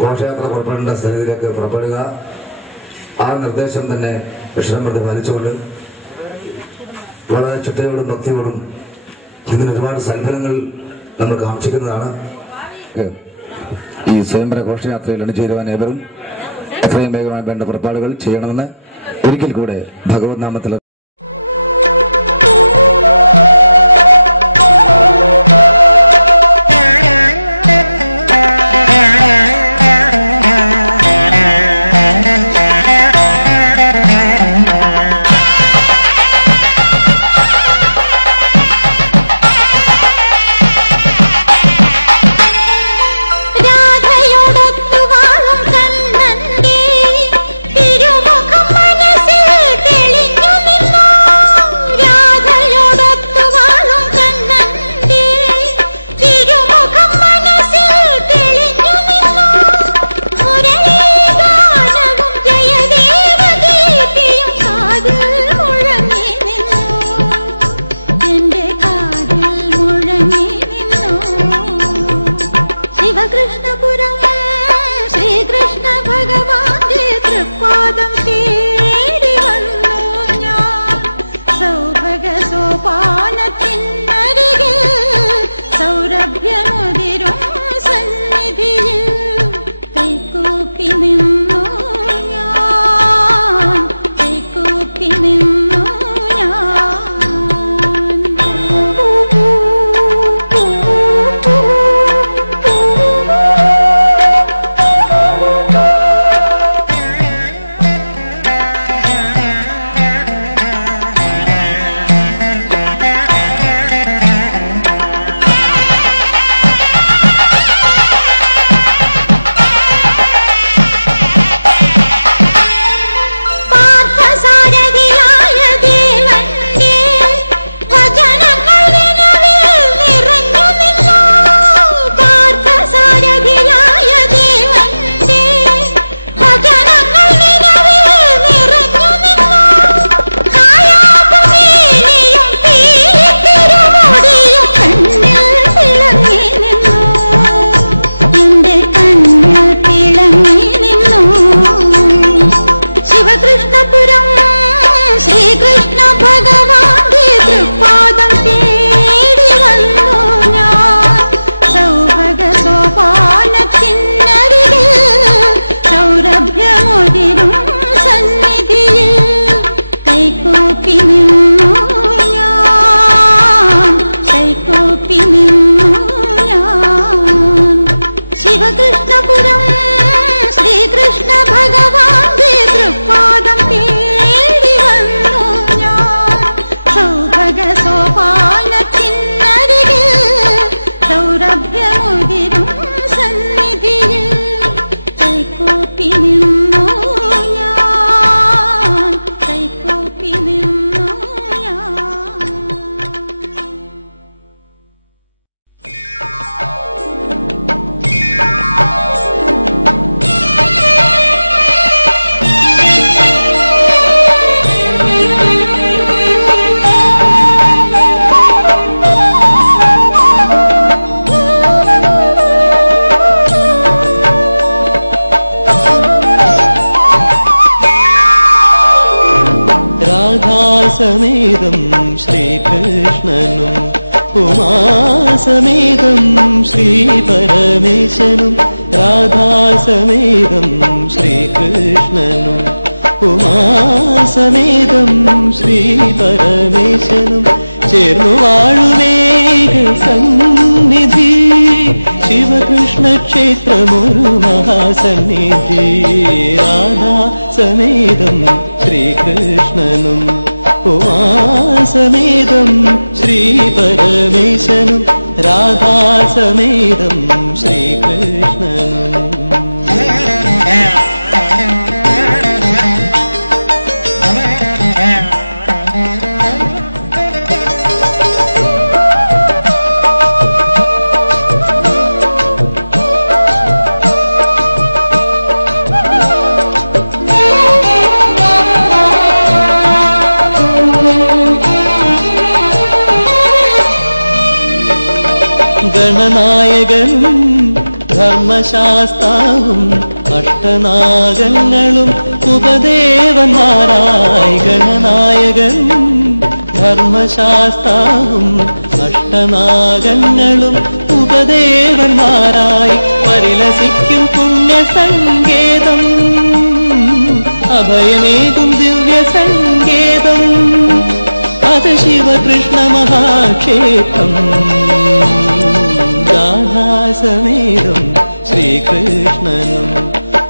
ഘോഷയാത്ര പുറപ്പെടേണ്ട സ്ഥലത്തിലേക്ക് പുറപ്പെടുക. ആ നിർദ്ദേശം തന്നെ വിശ്രമത്തെ പാലിച്ചുകൊണ്ട് വളരെ ചിട്ടയോടും ഭക്തിയോടും ഇതിന് ഒരുപാട് സൽഫലങ്ങൾ നമ്മൾ കാക്ഷിക്കുന്നതാണ്. ഈ സ്വയംവര ഘോഷയാത്രയിൽ അണിചേരുവാൻ ഏവരും എത്രയും വേഗമായി വേണ്ട പുറപ്പാടുകൾ ചെയ്യണമെന്ന് ഒരിക്കൽ കൂടെ ഭഗവത് നാമത്തിൽ സമേതം ശ്രീകൃഷ്ണനും ഉമാസമേതം ശ്രീ പരമേശനും രാധാസമേതം ശ്രീകൃഷ്ണനും ഉമാസമേതം ശ്രീ പരമേശനും ചേർന്നു വാഴുമേക സന്നിധി ശിവകൃഷ്ണ ക്ഷേത്രമൊരു മഹാസന്നിധി രാധാ സമേതം ശ്രീകൃഷ്ണനും ഉമാസമേതം ശ്രീ പരമേശനും രാധാസമേതം ശ്രീകൃഷ്ണനും ഗണനായകനും ധർമ്മശാസ്താവും അഷ്ടനാഗങ്ങളും ഉപദേവന്മാരായി. ഗണനായകനും ധർമ്മശാസ്താവും അഷ്ടനാഗങ്ങളും ഉപദേവന്മാരായി പരിലസിക്കും പുണ്യസങ്കേതം, അഭയമേകും ദിവ്യസങ്കേതം. അത് ശിവകൃഷ്ണ മഹാക്ഷേത്രം. രാധാസമേതം ശ്രീകൃഷ്ണനും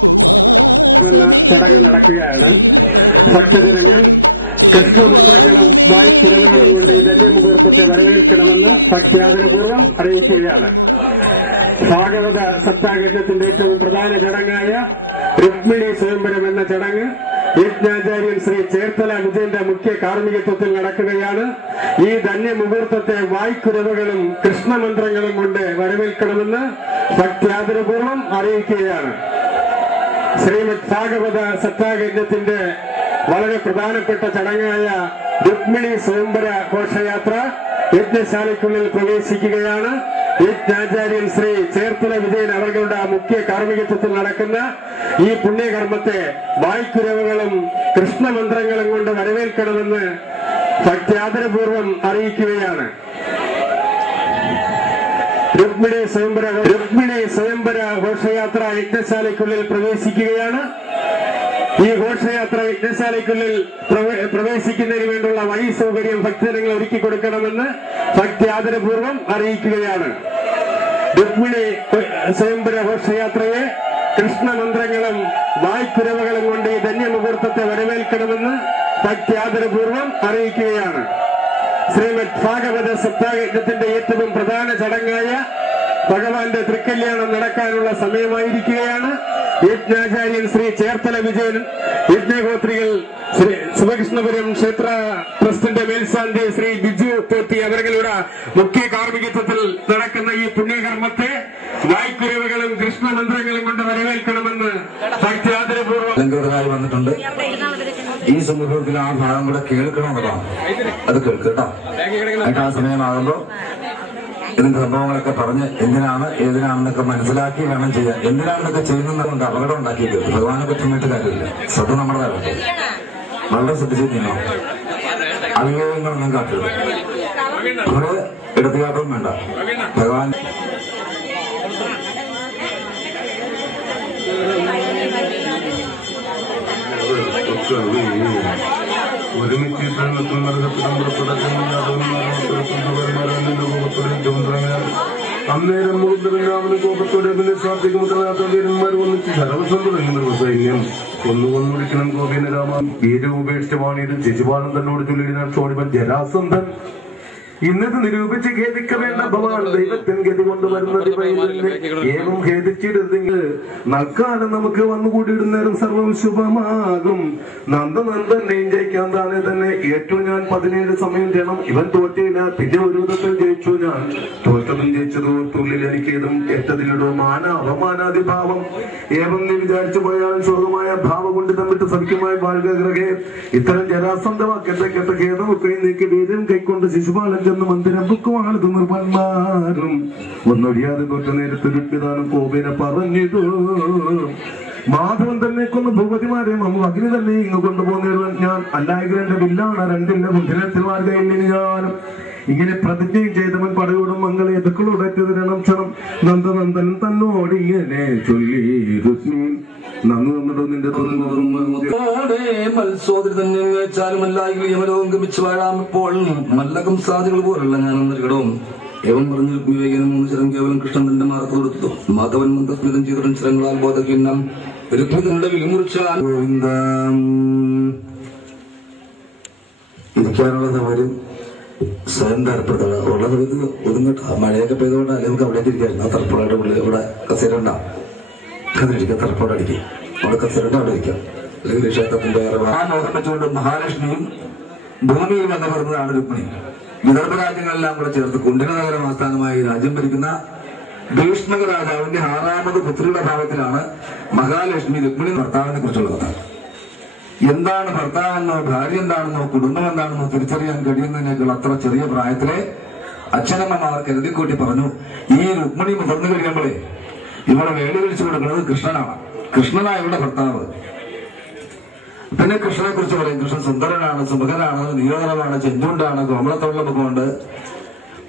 ഉമാസമേതം ശ്രീപരമേശനും ചേർന്നു വാഴുമേഘ സന്നിധി. ശിവകൃഷ്ണ ക്ഷേത്രമൊരു മഹാസന്നിധി. രുക്മിണി സ്വയംവരം എന്ന ചടങ്ങ് യജ്ഞാചാര്യൻ ശ്രീ ചേർത്തല വിജയന്റെ മുഖ്യ കാർമ്മികത്വത്തിൽ നടക്കുകയാണ്. ഈ ധന്യമുഹൂർത്തത്തെ വായ്ക്കുരവകളും കൃഷ്ണമന്ത്രങ്ങളും കൊണ്ട് വരവേൽക്കണമെന്ന് ഭക്ത്യാദരപൂർവ്വം അറിയിക്കുകയാണ്. ശ്രീമദ് ഭാഗവത സത്തായജ്ഞത്തിന്റെ വളരെ പ്രധാനപ്പെട്ട ചടങ്ങായ രുക്മിണി സ്വയംവര ഘോഷയാത്ര യജ്ഞശാലയ്ക്കുള്ളിൽ പ്രവേശിക്കുകയാണ്. യജ്ഞാചാര്യൻ ശ്രീ ചേർത്തല വിജയൻ അവരുടെ മുഖ്യ കാർമ്മികത്വത്തിൽ നടക്കുന്ന ഈ പുണ്യകർമ്മത്തെ വായ്ക്കുരവുകളും കൃഷ്ണമന്ത്രങ്ങളും കൊണ്ട് വരവേൽക്കണമെന്ന് ഭക്ത്യാദരപൂർവ്വം അറിയിക്കുകയാണ്. രുക്മിണി സ്വയംവര ഘോഷയാത്ര യജ്ഞശാലയ്ക്കുള്ളിൽ പ്രവേശിക്കുകയാണ്. ഈ ഘോഷയാത്ര യജ്ഞശാലയ്ക്കുള്ളിൽ പ്രവേശിക്കുന്നതിന് വേണ്ടിയുള്ള വഴി സൗകര്യം ഭക്തജനങ്ങൾ ഒരുക്കി കൊടുക്കണമെന്ന് ഭക്ത്യാദരപൂർവ്വം അറിയിക്കുകയാണ്. രുക്മിണി സ്വയംവര ഘോഷയാത്രയെ കൃഷ്ണമന്ത്രങ്ങളും വായ്ക്കുരവകളും കൊണ്ട് ഈ ധന്യമുഹൂർത്തത്തെ വരവേൽക്കണമെന്ന് ഭക്ത്യാദരപൂർവ്വം അറിയിക്കുകയാണ്. ശ്രീമദ് ഭാഗവത സപ്താഹയജ്ഞത്തിന്റെ ഏറ്റവും പ്രധാന ചടങ്ങായ ഭഗവാന്റെ തൃക്കല്യാണം നടക്കാനുള്ള സമയമായിരിക്കുകയാണ്. യജ്ഞാചാര്യൻ ശ്രീ ചേർത്തല വിജയൻ, യജ്ഞഗോത്രികൾ ശ്രീ ശിവകൃഷ്ണപുരം ക്ഷേത്ര ട്രസ്റ്റിന്റെ മേൽശാന്തി ശ്രീ ബിജു പോറ്റി അവരുടെ മുഖ്യ കാർമ്മികത്വത്തിൽ നടക്കുന്ന ഈ പുണ്യകർമ്മത്തെ വായ്ക്കുരവുകളും കൃഷ്ണമന്ത്രങ്ങളും കൊണ്ട് വരവേൽക്കണമെന്ന് ഭക്ത്യാദരപൂർവ്വം വന്നിട്ടുണ്ട്. ഈ സമൂഹത്തിൽ ആ ഭാഗം കൂടെ കേൾക്കണമെന്നതാണ്. അത് കേൾക്കട്ടോ. എന്നിട്ട് ആ സമയമാകുമ്പോ ഇതിന്റെ സംഭവങ്ങളൊക്കെ പറഞ്ഞ് എന്തിനാണ് ഏതിനാണെന്നൊക്കെ മനസ്സിലാക്കി വേണം ചെയ്യാൻ. എന്തിനാണെന്നൊക്കെ ചെയ്യുന്നതുകൊണ്ട് അപകടം ഉണ്ടാക്കിയിട്ട് ഭഗവാനെ പറ്റുന്നിട്ട് കാര്യമില്ല. ശ്രദ്ധ നമ്മുടെ കാലത്ത് വളരെ ശ്രദ്ധിച്ചു ചെയ്യണം. അവിവേകങ്ങളൊന്നും കാട്ടരുത്. നമ്മള് എടുത്തുകാട്ടവും വേണ്ട. ഭഗവാൻ ഒരുമിച്ച് അന്നേരം മുകുന്ദരനാമന് കോപത്തോടെ പിന്നെ സാത്വികമുദ്രനാഥ വീരന്മാർ ഒന്നിച്ച് ശരവസം തുടങ്ങുന്ന സൈന്യം ഒന്നുകൊന്നൊടിക്കണം ഗോപേന രാമൻ വീരം ഉപേക്ഷിച്ചവാണിയിലും ശിശുപാലൻ തന്നോട് ചൊല്ലിനാൽ ക്ഷോണിവൻ ജരാസന്ധൻ ഇന്നത് നിരൂപിച്ച് ഖേദിക്കവേണ്ട ഭവാൻ ദൈവത്തിൻ ഗതി കൊണ്ട് വരുന്നത് ഏവം ഖേദിച്ചിരുന്നെങ്കിൽ നൽക്കാലം നമുക്ക് വന്നുകൂടിയിടുന്നേരം സർവം ശുഭമാകും. നന്ദനന്ദനെയും ജയിക്കാൻ തന്നെ ഏറ്റവും ഞാൻ 17 സമയം ചെയ്യണം. ഇവൻ തോറ്റിയില്ല. പിന്നെ ഒരു വിധത്തിൽ ജയിച്ചു ഞാൻ. തോറ്റതും ജയിച്ചതും തുള്ളിൽ എനിക്കേതും ഏറ്റതിലിടോ അപമാനാദിഭാവം ഏവം നീ വിചാരിച്ചു പോയാൽ ശോകമായ ഭാവം കൊണ്ട് തമ്മിട്ട് സഖ്യമായി വാഴുകേ. ഇത്തരം ജരാസന്ധവാക്യത്തെ കേട്ട ഖേദമൊക്കെ നീക്കി വീരൻ കൈക്കൊണ്ട് ശിശുപാലൻ ചെന്ന് മന്ദിരം ബുക്കുമാണത് നിർവന്മാരും ഒന്നൊഴിയാതെ തോറ്റ നേരത്തെ വിദ്യദാനം കോപിനെ പറഞ്ഞിട്ടു. മാധവൻ തന്നെ കൊന്ന് ഭൂപതിമാരെ നമ്മ അഗ്നി തന്നെ ഇങ്ങ് കൊണ്ടുപോകുന്നവൻ ഞാൻ അല്ലായകന്റെ വില്ലാണ് രണ്ടിന്റെ മുദ്രത്തിൽ മാർഗയില്ല ഞാനും. ഇങ്ങനെ പ്രതിജ്ഞയും ചെയ്തവൻ പടയോടും മംഗളെ എതുക്കളോടെത്തിരണം ക്ഷണം. നന്ദനന്ദൻ തന്നോട് ഇങ്ങനെ ചൊല്ലി രുക്മി നന്ദി വന്നിട്ടോ നിന്റെ മത്സോദരി തന്നെ വെച്ചാലും അല്ലായെങ്കിൽ യമലോകം ഗമിച്ചു വാഴാം. ഇപ്പോൾ മല്ലകം സാധുകൾ പോലുള്ള ഞാനും നൽകടവും ഏവം പറഞ്ഞു വിവേകനും 3 ശരം കേവലം കൃഷ്ണൻ തന്റെ മാർഗം കൊടുത്തു. മാധവൻ മന്ദസ്മിതം ചെയ്ത ശരങ്ങളാൽ ബോധകീണ്ണം രുക്മിതന്റെ വിമുറിച്ചാൽ ഗോവിന്ദ. ഇരിക്കാനുള്ള സൗകര്യം സ്വയം തരപ്പെടുത്തുക ഉള്ളത് ഇത് ഒതുങ്ങട്ട. മഴയൊക്കെ പെയ്തുകൊണ്ട് അല്ലെങ്കിൽ അവിടേക്ക് ഇരിക്കായിരുന്നു. ആ തർപ്പടയുടെ ഉള്ളിൽ ഇവിടെ കസേര ഉണ്ടാവും. അതിലിരിക്കുക. തർപ്പട അടിക്കുക. അവിടെ കസേരന്റെ അവിടെ ഇരിക്കാം. അല്ലെങ്കിൽ ക്ഷേത്രത്തിന്റെ ആ ലോകം വെച്ചുകൊണ്ട് മഹാലക്ഷ്മിയും ഭൂമിയിൽ വന്നു പറഞ്ഞതാണ് രുക്മിണി. വിദർഭ രാജ്യങ്ങളെല്ലാം കൂടെ ചേർത്ത് കുണ്ഠിന നഗരം ആസ്ഥാനമായി രാജ്യം ഭരിക്കുന്ന ഭീഷ്മക രാജാവിന്റെ 6ാമത് പുത്രിയുടെ ഭാവത്തിലാണ് മഹാലക്ഷ്മി രുക്മിണി ഭർത്താവിനെ കുറിച്ചുള്ള കഥ. എന്താണ് ഭർത്താവെന്നോ ഭാര്യ എന്താണെന്നോ കുടുംബം എന്താണെന്നോ തിരിച്ചറിയാൻ കഴിയുന്നതിനേക്കാൾ അത്ര ചെറിയ പ്രായത്തിലെ അച്ഛനമ്മമാർ കരുതിക്കൂട്ടി പറഞ്ഞു, ഈ രുക്മിണി മുതിർന്നു കഴിയുമ്പോഴേ ഇവളെ വേളി കഴിച്ചു കൊടുക്കുന്നത് കൃഷ്ണനാണ്. കൃഷ്ണനാണ് ഇവളുടെ ഭർത്താവ്. പിന്നെ കൃഷ്ണനെ കുറിച്ച് പറയും, കൃഷ്ണൻ സുന്ദരനാണ്, സുമുഖനാണ്, നീളതരമാണ്, ചെഞ്ചുണ്ടാണ്, കോമളത്തോളം മുഖമുണ്ട്,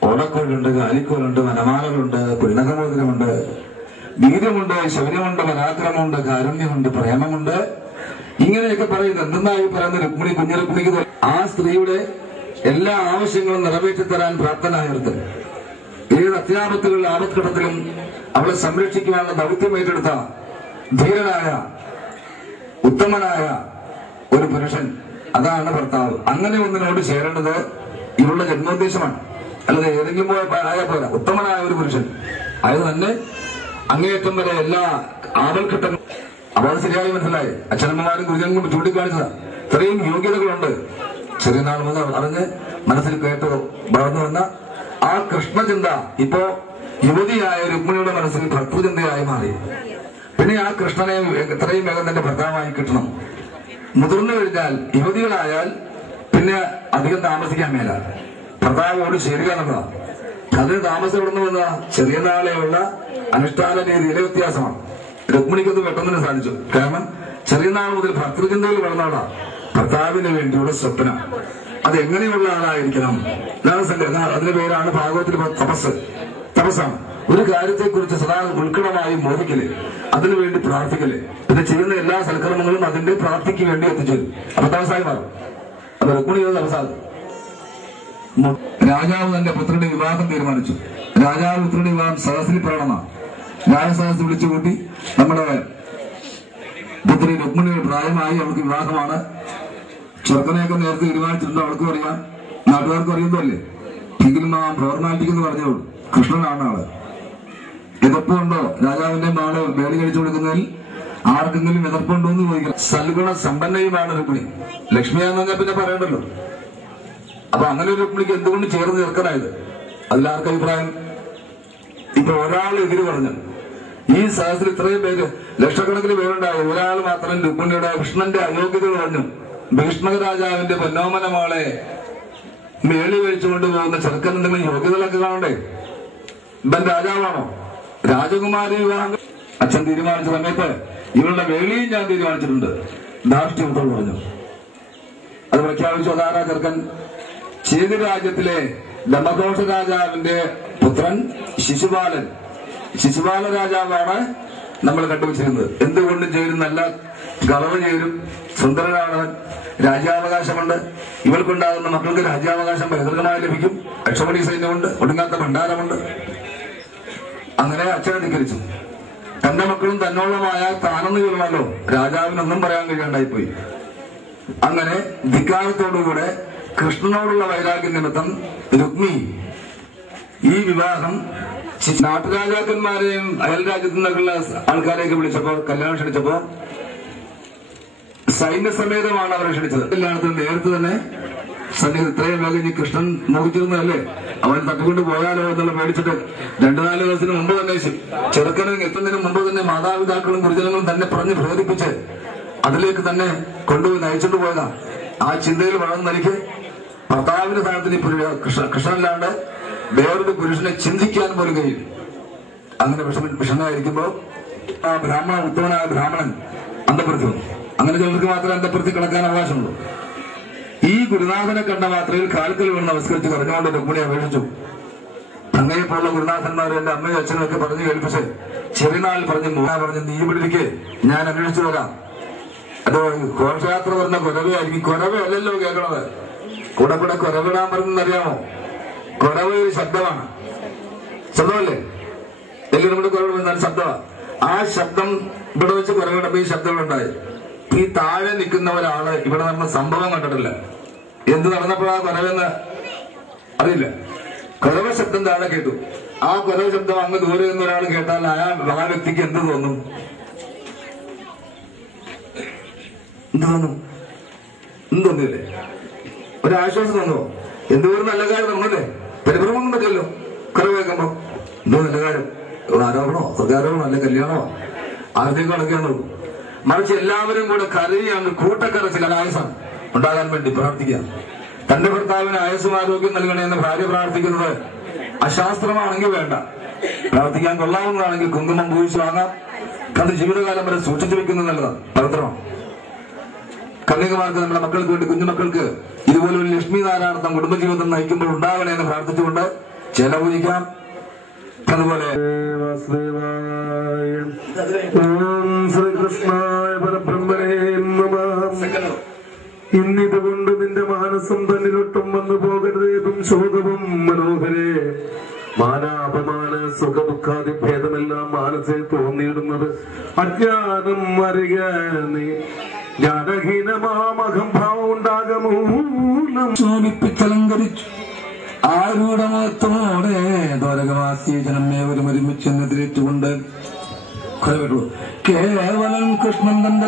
ഓടക്കോലുണ്ട്, കാലിക്കോലുണ്ട്, വനമാലകളുണ്ട്, പിണകമോതിരമുണ്ട്, വീര്യമുണ്ട്, ശൗര്യമുണ്ട്, പരാക്രമമുണ്ട്, കാരുണ്യമുണ്ട്, പ്രേമമുണ്ട്. ഇങ്ങനെയൊക്കെ പറയുന്നത് എന്തെന്നായി പറയുന്ന രുക്മിണി, കുഞ്ഞു രുക്മിണിക്ക് ആ സ്ത്രീയുടെ എല്ലാ ആവശ്യങ്ങളും നിറവേറ്റി തരാൻ പ്രാപ്തനായവർക്ക് ഏത് അത്യാപത്തുകളിലും ആപത്ഘട്ടത്തിലും അവളെ സംരക്ഷിക്കുവാനുള്ള ദൗത്യം ഏറ്റെടുത്ത ധീരനായ ഉത്തമനായ ഒരു പുരുഷൻ, അതാണ് ഭർത്താവ്. അങ്ങനെ ഒന്നിനോട് ചേരേണ്ടത് ഇവളുടെ ജന്മോദ്ദേശമാണ്. അല്ലാതെ ഏതെങ്കിലും ആയ പോലെ ഉത്തമനായ ഒരു പുരുഷൻ അത് തന്നെ അങ്ങേയറ്റം വരെ എല്ലാ ആപൽഘട്ടങ്ങളും. അപ്പൊ അത് ശരിയായി മനസ്സിലായി. അച്ഛനമ്മമാരും ഗുരുജനങ്ങളും ചൂണ്ടിക്കാണിച്ചതാ. ഇത്രയും യോഗ്യതകളുണ്ട്. ചെറിയ നാൾ മുതൽ അറിഞ്ഞ് മനസ്സിൽ കേട്ട് വളർന്നു വന്ന ആ കൃഷ്ണചിന്ത ഇപ്പോ യുവതിയായ രുക്മിണിയുടെ മനസ്സിൽ ഭർത്തൃചിന്തയായി മാറി. പിന്നെ ആ കൃഷ്ണനെ എത്രയും വേഗം തന്റെ ഭർത്താവായി കിട്ടണം. മുതിർന്നു കഴിഞ്ഞാൽ യുവതികളായാൽ പിന്നെ അധികം താമസിക്കാൻ മേല, ഭർത്താവോട് ചേരുക എന്നുള്ളതാ. അതിന് താമസം ഇവിടുന്ന് വന്ന ചെറിയ നാളെയുള്ള അനുഷ്ഠാന രീതിയിലെ വ്യത്യാസമാണ്. രുക്മിണിക്കൊന്ന് പെട്ടെന്ന് സാധിച്ചു. കാരണം ചെറിയ നാൾ മുതൽ ഭർത്തൃചിന്തയിൽ വളർന്നവളാ. ഭർത്താവിന് വേണ്ടിയുള്ള സ്വപ്നം അതെങ്ങനെയുള്ള ആളായിരിക്കണം, അതിന്റെ പേരാണ് ഭാഗവത്തിൽ തപസ്സാണ്. ഒരു കാര്യത്തെ കുറിച്ച് സദാ ഉത്കടമായി മോഹിക്കല്, അതിനുവേണ്ടി പ്രാർത്ഥിക്കല്, പിന്നെ ചെയ്യുന്ന എല്ലാ സൽക്കർമ്മങ്ങളും അതിന്റെ പ്രാർത്ഥിക്ക് വേണ്ടി എത്തിച്ചേരും. അപ്പൊ തപസ്സായി മാറും. അപ്പൊ രുക്മിണി തപസ്സാകും. രാജാവ് തന്റെ പുത്രന്റെ വിവാഹം തീരുമാനിച്ചു. രാജാവ് പുത്രന്റെ വിവാഹം സദസ്സിൽ പറയണമെന്നാണ്. രാജസദസ് വിളിച്ചു കൂട്ടി, നമ്മുടെ പുത്രി രുക്മിണിയുടെ പ്രായമായി, അവൾക്ക് വിവാഹമാണ്. ചെറുക്കനെയൊക്കെ നേരത്തെ തീരുമാനിച്ചിട്ടുണ്ട്, അവൾക്കും അറിയാം, നാട്ടുകാർക്കും അറിയുന്നതല്ലേ. എങ്കിലും ആ ഫോർമാലിറ്റിക്ക് എന്ന് പറഞ്ഞോളൂ, കൃഷ്ണനാണ് ആള്. എതിർപ്പുണ്ടോ രാജാവിന്റെ മകളെ വേടി കഴിച്ചു കൊടുക്കുന്നതിൽ? ആർക്കെങ്കിലും എതിർപ്പുണ്ടോ എന്ന് ചോദിക്കണം. സൽഗുണ സമ്പന്നയുമാണ് രുക്മിണി. ലക്ഷ്മിയാന്ന് പറഞ്ഞാൽ പിന്നെ പറയണ്ടല്ലോ. അപ്പൊ അങ്ങനെ ഒരു രുക്മിണിക്ക് എന്തുകൊണ്ട് ചേർന്ന് ചേർക്കാനായത്? അതിലാർക്ക് അഭിപ്രായം? ഇപ്പൊ ഒരാൾ എതിര് പറഞ്ഞു. ഈ സഹസിൽ ഇത്രയും പേര്, ലക്ഷക്കണക്കിന് പേരുണ്ടാവും, ഒരാൾ മാത്രം രുക്മിണിയുടെ കൃഷ്ണന്റെ അയോഗ്യതകൾ പറഞ്ഞു. ഭീഷ്മക രാജാവിന്റെ പൊന്നോമന മോളെ മേളി കഴിച്ചുകൊണ്ട് പോകുന്ന ചെറുക്കൻ എന്തെങ്കിലും യോഗ്യതകളൊക്കെ കാണണ്ടേ? ഇവൻ രാജാവാണോ? രാജകുമാരി വിവാഹം അച്ഛൻ തീരുമാനിച്ച സമയത്ത് ഇവളുടെ വേളിയും ഞാൻ തീരുമാനിച്ചിട്ടുണ്ട്. ധാർഷ്ട്യപുത്രം പറഞ്ഞു. അത് പ്രഖ്യാപിച്ചു. അതാരാ ചെറുക്കൻ? ചേതി രാജ്യത്തിലെ ദമഘോഷ രാജാവിന്റെ പുത്രൻ ശിശുപാലൻ. ശിശുപാല രാജാവാണ് നമ്മൾ കണ്ടുവച്ചിരുന്നത്. എന്തുകൊണ്ടും ചേരും, നല്ല കളറ് ചേരും, സുന്ദരനാണ്, രാജ്യാവകാശമുണ്ട്. ഇവൾക്കുണ്ടാകുന്ന മക്കൾക്ക് രാജ്യാവകാശം പൈതൃകമായി ലഭിക്കും. അക്ഷമണി സൈന്യമുണ്ട്, ഒടുങ്ങാത്ത ഭണ്ഡാരമുണ്ട്. അങ്ങനെ അച്ഛനെ ധിക്കരിച്ചു. തന്റെ മക്കളും തന്നോളമായ താനെന്ന് ചൊല്ലണമല്ലോ, രാജാവിനൊന്നും പറയാൻ കഴിയണ്ടായിപ്പോയി. അങ്ങനെ ധിക്കാരത്തോടുകൂടെ കൃഷ്ണനോടുള്ള വൈരാഗ്യ നിമിത്തം രുക്മി ഈ വിവാഹം നാട്ടുരാജാക്കന്മാരെയും അയൽ രാജ്യത്തു നിന്നുള്ള ആൾക്കാരെയൊക്കെ വിളിച്ചപ്പോ, കല്യാണം ക്ഷണിച്ചപ്പോ സൈന്യസമേതമാണ് അവരെ ക്ഷണിച്ചത്. കല്യാണത്തിന് നേരത്തെ തന്നെ സൈന്യം ഇത്രയും വേഗം ഇനി കൃഷ്ണൻ മോഹിച്ചിരുന്നതല്ലേ, അവൻ തട്ടിക്കൊണ്ട് പോയാലോ എന്നുള്ള പേടിച്ചിട്ട് 2-4 ദിവസത്തിന് മുമ്പ് തന്നെ ചെറുക്കനും എത്തുന്നതിന് മുമ്പ് തന്നെ മാതാപിതാക്കളും ഗുരുജനങ്ങളും തന്നെ പറഞ്ഞ് പ്രേരിപ്പിച്ച് അതിലേക്ക് തന്നെ കൊണ്ടുപോയി നയിച്ചിട്ട് പോയതാ. ആ ചിന്തയിൽ വളർന്നെനിക്ക് ഭർത്താവിന്റെ സ്ഥാനത്തിന് കൃഷ്ണനല്ലാണ്ട് വേറൊരു പുരുഷനെ ചിന്തിക്കാൻ പോലും കഴിയും. അങ്ങനെ വിഷമനായിരിക്കുമ്പോ ആ ബ്രാഹ്മണൻ, ഉത്തമനായ ബ്രാഹ്മണൻ അന്തഃപുരത്തിൽ വന്നു. അങ്ങനെ ചിലർക്ക് മാത്രമേ അന്തഃപുരത്തിൽ കിടക്കാൻ അവകാശമുള്ളൂ. ഈ ഗുരുനാഥനെ കണ്ട മാത്രയിൽ കാൽക്കൽ വീണ് നമസ്കരിച്ച് പറഞ്ഞുകൊണ്ട് രുക്മിണി അപേക്ഷിച്ചു. അങ്ങയെ പോലുള്ള ഗുരുനാഥന്മാരെ എന്റെ അമ്മയും അച്ഛനും ഒക്കെ പറഞ്ഞു കേൾപ്പിച്ച് ചെറിയനാളിൽ പറഞ്ഞ് നീ പിടിക്ക്, ഞാൻ അന്വേഷിച്ചു തരാം. അതോ ഘോഷയാത്ര വരുന്ന കൊരവയായിരിക്കും. കൊരവയല്ലല്ലോ കേൾക്കണത്, കൂടെ കൂടെ കൊരവിടാൻ പറഞ്ഞെന്നറിയാമോ? കൊരവ ഒരു ശബ്ദമാണ്, ശബ്ദമല്ലേ? എല്ലാവരും കൂടെ കൊരവിടുന്ന ശബ്ദമാണ്. ആ ശബ്ദം ഇവിടെ വെച്ച് കൊരവിടുമ്പോ ഈ ശബ്ദങ്ങളുണ്ടായി. ഈ താഴെ നിൽക്കുന്ന ഒരാള് ഇവിടെ നടന്ന സംഭവം കണ്ടിട്ടില്ല. എന്ത് നടന്നപ്പോഴാ കൊരവെന്ന് അറിയില്ല. കൊരവ ശബ്ദം താഴെ കേട്ടു. ആ കൊരവ ശബ്ദം അങ്ങ് ദൂരെ നിന്ന് ഒരാൾ കേട്ടാൽ ആ വ്യക്തിക്ക് എന്ത് തോന്നും? എന്ത് തോന്നും? എന്ത് തോന്നില്ലേ? ഒരാശ്വാസം തോന്നുമോ? എന്തോരം നല്ല കാര്യം തോന്നല്ലേ? പരിഭ്രമൊന്നും പറ്റില്ലല്ലോ കൊരവ കേൾക്കുമ്പോ. എന്തോ നല്ല കാര്യം, ആരോപണോ സ്വർഗാരോപണോ അല്ലെ കല്യാണമോ ആരുടെയും കണക്കെയാണ് നോക്കും. മറിച്ച് എല്ലാവരും കൂടെ കരയാണ്, കൂട്ടക്കരച്ചിൽ, ആയുസം ഉണ്ടാകാൻ വേണ്ടി പ്രാർത്ഥിക്കുക. തന്റെ ഭർത്താവിന് ആയുസ്സും ആരോഗ്യം നൽകണമെന്ന് ഭാര്യ പ്രാർത്ഥിക്കുന്നത് അശാസ്ത്രമാണെങ്കിൽ വേണ്ട, പ്രാർത്ഥിക്കാൻ കൊള്ളാവുന്നതാണെങ്കിൽ കുങ്കുമം പൂജിച്ച് വാങ്ങാം. അത് ജീവിതകാലം വരെ സൂക്ഷിച്ചു വെക്കുന്നത് നല്ലതാണ്, പവിത്രമാണ്. കന്യകമാർക്ക്, നമ്മുടെ മക്കൾക്ക് വേണ്ടി, കുഞ്ഞുമക്കൾക്ക് ഇതുപോലെ ഒരു ലക്ഷ്മി നാരായണത്വം കുടുംബജീവിതം നയിക്കുമ്പോൾ ഉണ്ടാകണേ എന്ന് പ്രാർത്ഥിച്ചുകൊണ്ട് ചില പൂജിക്കാം. അതുപോലെ ഓം ശ്രീകൃഷ്ണായ പരബ്രഹ്മണേ നമഃ. ഇന്നിതുകൊണ്ട് നിന്റെ മാനസം തന്നിലൊട്ടും വന്നു പോകരുതേതും ശോകവും മനോഹരേ. മാനാപമാന സുഖ ദുഃഖാദി ഭേദമെല്ലാം മനസ്സിൽ തോന്നിയിടുന്നത് അജ്ഞാനം അറിയ നീ. ജ്ഞാനഹീനമാമഹംഭാവം ഉണ്ടാകമൂലം ശോഭിപ്പിച്ചലങ്കരിച്ചു ആരൂഢമത്തോടെ ദ്വാരകവാസി ജനമേവരും ഒരുമിച്ച് എന്നെതിരേറ്റുകൊണ്ട് കൊലപ്പെട്ടു. കേവലം കൃഷ്ണൻ തന്റെ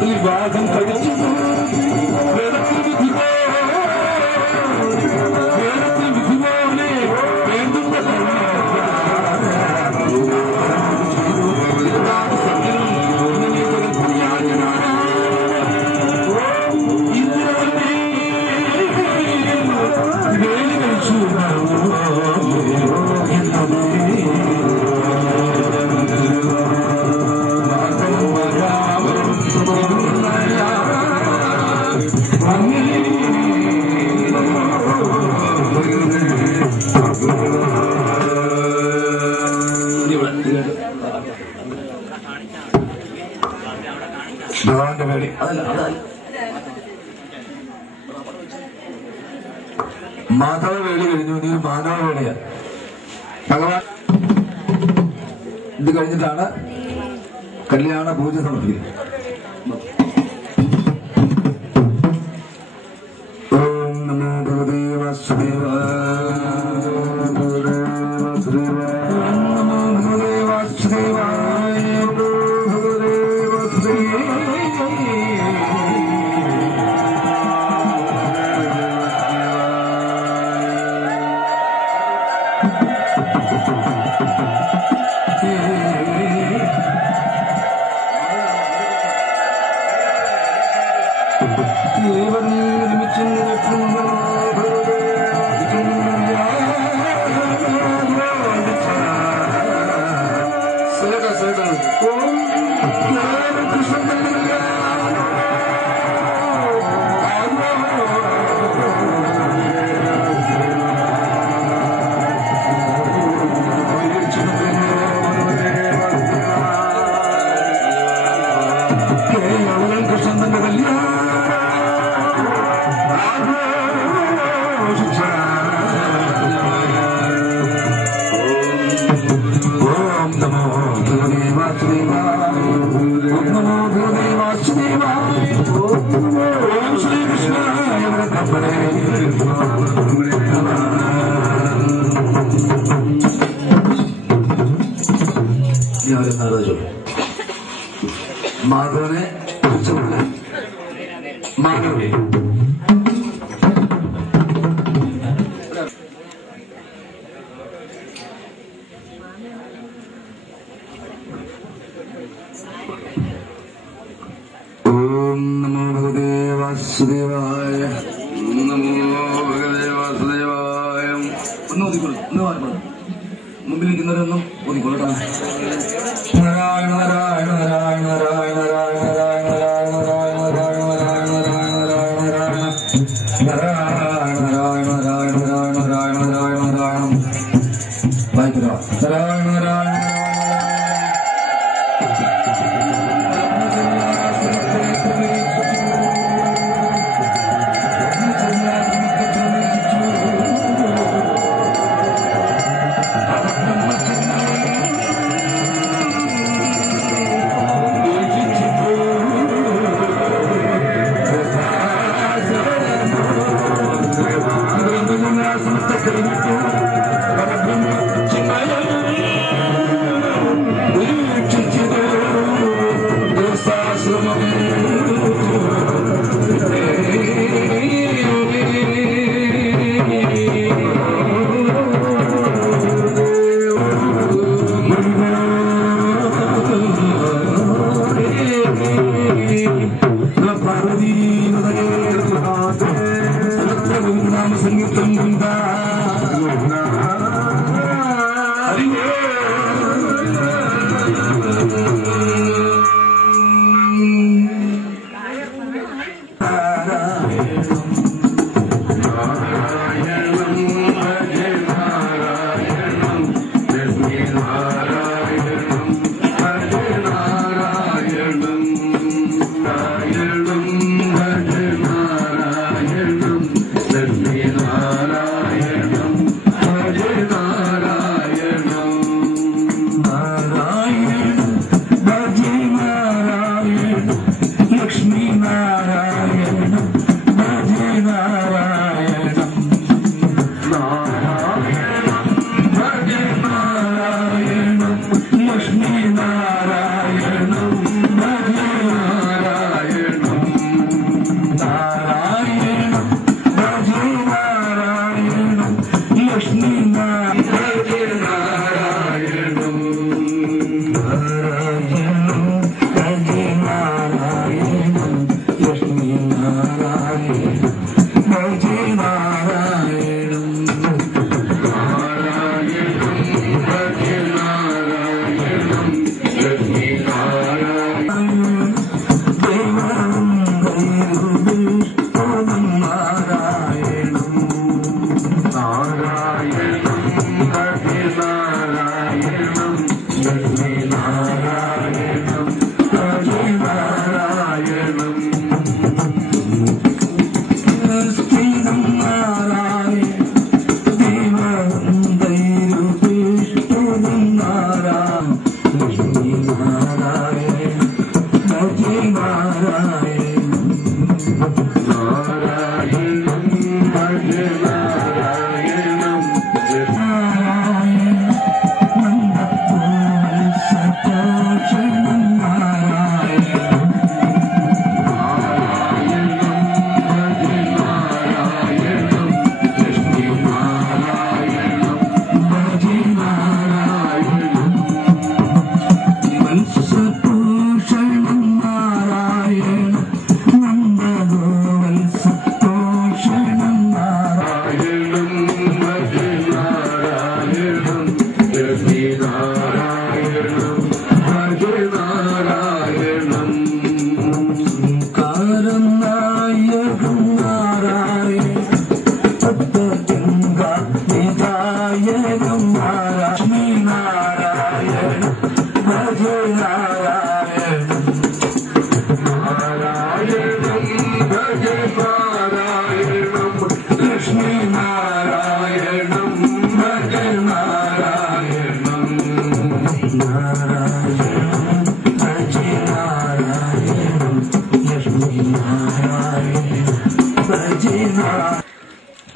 വിവാഹം കഴിച്ചു വിധി പോലെ വേണ്ടുന്ന ഭഗവാന്റെ പേടി അതല്ല. മാധവ വേളി കഴിഞ്ഞു, നീ മാനവ വേളിയ. ഭഗവാൻ ഇത് കഴിഞ്ഞിട്ടാണ് കല്യാണ പൂജ സമർപ്പിക്കുന്നത്. ഓം നമോ ഭഗവതേ വാസുദേവായ. ഓം നമോ ഭഗവതേ വാസുദേവായ. മാധവനെ മാധവനെ ഓം നമോ ഭഗവതേ വാസുദേവായ. നമോ ഭഗവതേ വാസുദേവായ. മുമ്പിലിരിക്കുന്നവരൊന്നും ഒതുക്കൊള്ളട്ടാ. നാരായണ നാരായണ നാരായണ നാരായണ നാരായണ നാരായണ നാരായണ നാരായണ നാരായണ നാരായണ നാരായണ നാരായണ നാരായണ നാരായണ നാരായണ നാരായണ വായിക്കുക. നാരായണ നാരായണ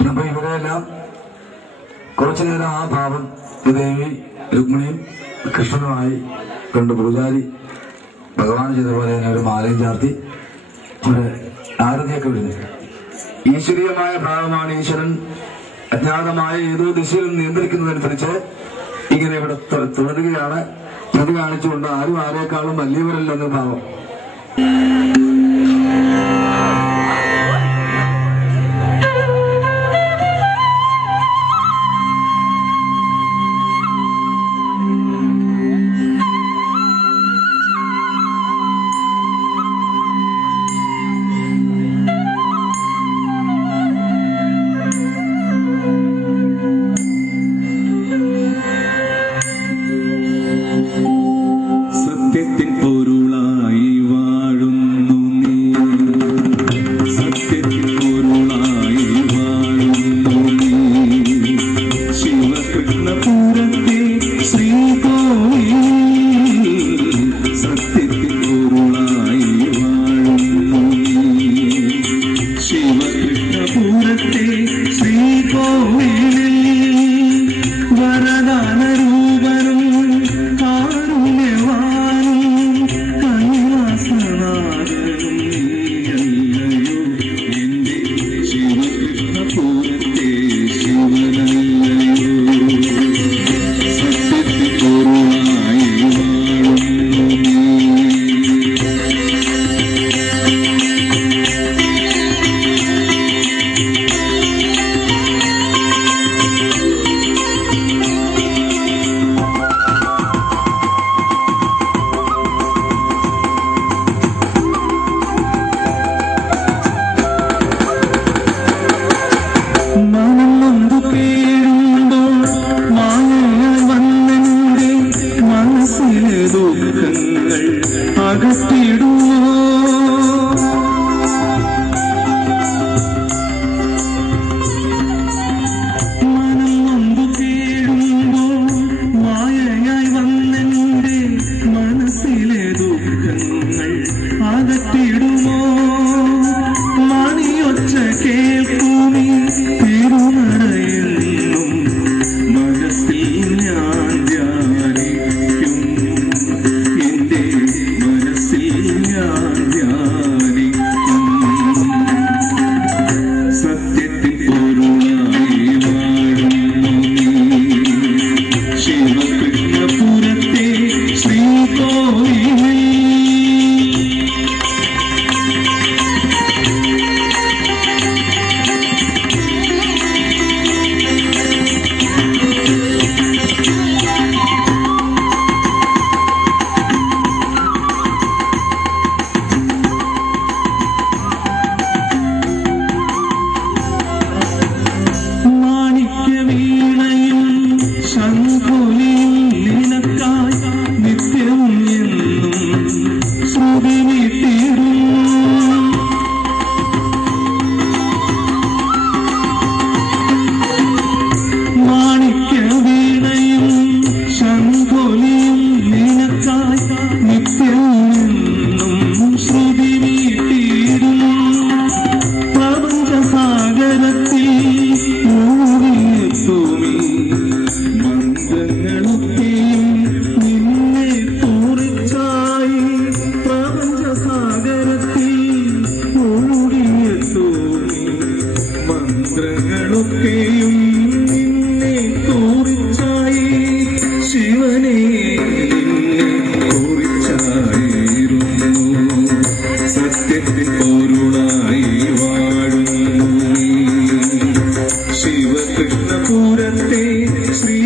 അപ്പൊ ഇവരെല്ലാം കുറച്ചു നേരം ആ ഭാവം ദേവി രുക്മിണിയും കൃഷ്ണനുമായി കണ്ട് പൂജാരി ഭഗവാൻ ചെയ്ത പോലെ തന്നെ ഒരു മാലയും ചാർത്തി അവിടെ ആരതിയൊക്കെ വിടുന്നു. ഈശ്വരീയമായ ഭാവമാണ്. ഈശ്വരൻ അജ്ഞാതമായ ഏതോ ദിശയിൽ നിയന്ത്രിക്കുന്നതനുസരിച്ച് ഇങ്ങനെ ഇവിടെ തുടരുകയാണ്. പ്രതി കാണിച്ചുകൊണ്ട് ആരും ആരെക്കാളും വലിയവരല്ലെന്ന ഭാവം. പൂരത്തെ ദുഃഖങ്ങൾ അകറ്റിടുമോ അകറ്റിടുമോ മണിയൊച്ച കേൾക്കൂമി തിരുമറയെന്നും മനസ്സിൽ ഞാൻ ധ്യാനിക്കും എന്റെ മനസ്സിൽ ഞാൻ ധ്യാനിക്കും സത്യത്തിൽ പൊരുളായി വാഴുന്നു ശിവകൃഷ്ണപുരത്തെ ശ്രീകോവിൽ മന്ത്രങ്ങളൊക്കെയും നിന്നെ കുറിച്ചായി ശിവനെ നിന്നെ കുറിച്ചായിരുന്നു സത്യത്തിൽ പൊരുളായി വാഴുന്നു ശിവകൃഷ്ണപുരത്തെ ശ്രീ